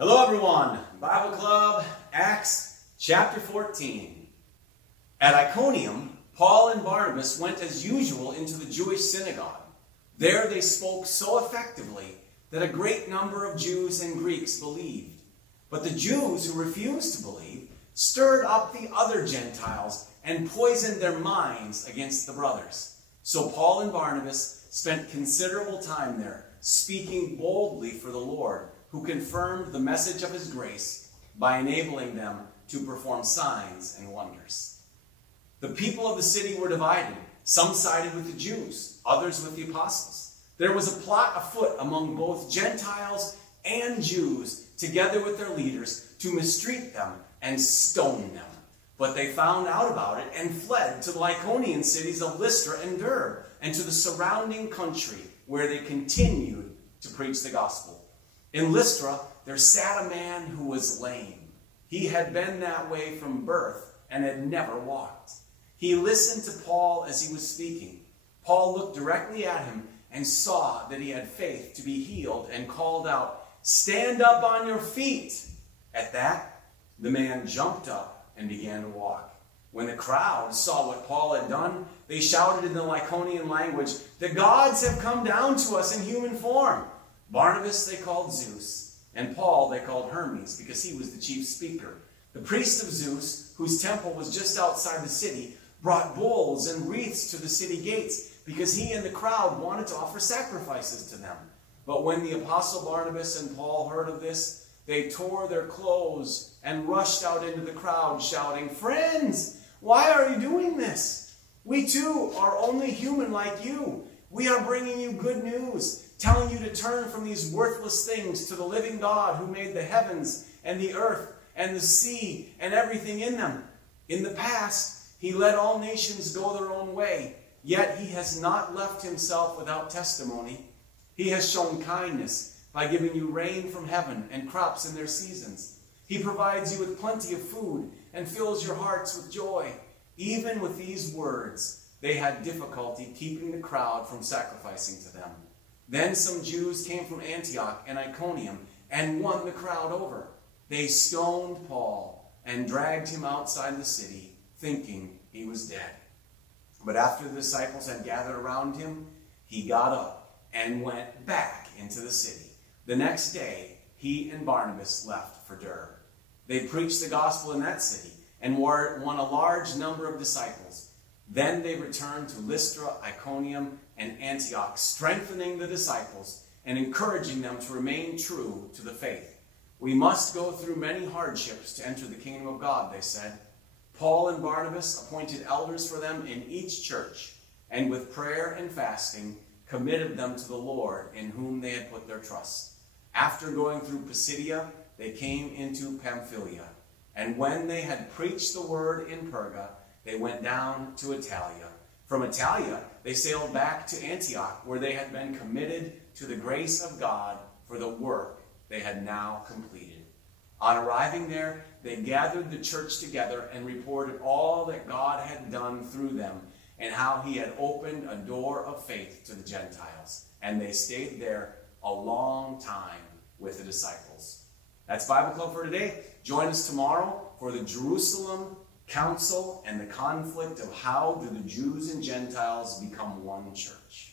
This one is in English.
Hello everyone, Bible Club, Acts chapter 14. At Iconium, Paul and Barnabas went as usual into the Jewish synagogue. There they spoke so effectively that a great number of Jews and Greeks believed. But the Jews who refused to believe stirred up the other Gentiles and poisoned their minds against the brothers. So Paul and Barnabas spent considerable time there, speaking boldly for the Lord, who confirmed the message of his grace by enabling them to perform signs and wonders. The people of the city were divided. Some sided with the Jews, others with the apostles. There was a plot afoot among both Gentiles and Jews, together with their leaders, to mistreat them and stone them. But they found out about it and fled to the Lycaonian cities of Lystra and Derbe and to the surrounding country, where they continued to preach the gospel. In Lystra, there sat a man who was lame. He had been that way from birth and had never walked. He listened to Paul as he was speaking. Paul looked directly at him and saw that he had faith to be healed and called out, "Stand up on your feet." At that, the man jumped up and began to walk. When the crowd saw what Paul had done, they shouted in the Lycaonian language, "The gods have come down to us in human form." Barnabas they called Zeus, and Paul they called Hermes, because he was the chief speaker. The priest of Zeus, whose temple was just outside the city, brought bulls and wreaths to the city gates, because he and the crowd wanted to offer sacrifices to them. But when the apostle Barnabas and Paul heard of this, they tore their clothes and rushed out into the crowd, shouting, "Friends, why are you doing this? We too are only human like you. We are bringing you good news, telling you to turn from these worthless things to the living God who made the heavens and the earth and the sea and everything in them. In the past, he let all nations go their own way, yet he has not left himself without testimony. He has shown kindness by giving you rain from heaven and crops in their seasons. He provides you with plenty of food and fills your hearts with joy." Even with these words, they had difficulty keeping the crowd from sacrificing to them. Then some Jews came from Antioch and Iconium and won the crowd over. They stoned Paul and dragged him outside the city, thinking he was dead. But after the disciples had gathered around him, he got up and went back into the city. The next day, he and Barnabas left for Derbe. They preached the gospel in that city and won a large number of disciples. Then they returned to Lystra, Iconium, and Antioch, strengthening the disciples and encouraging them to remain true to the faith. "We must go through many hardships to enter the kingdom of God," they said. Paul and Barnabas appointed elders for them in each church, and with prayer and fasting committed them to the Lord, in whom they had put their trust. After going through Pisidia, they came into Pamphylia. And when they had preached the word in Perga, they went down to Attalia. From Attalia, they sailed back to Antioch, where they had been committed to the grace of God for the work they had now completed. On arriving there, they gathered the church together and reported all that God had done through them and how he had opened a door of faith to the Gentiles. And they stayed there a long time with the disciples. That's Bible Club for today. Join us tomorrow for the Jerusalem Council and the conflict of how do the Jews and Gentiles become one church.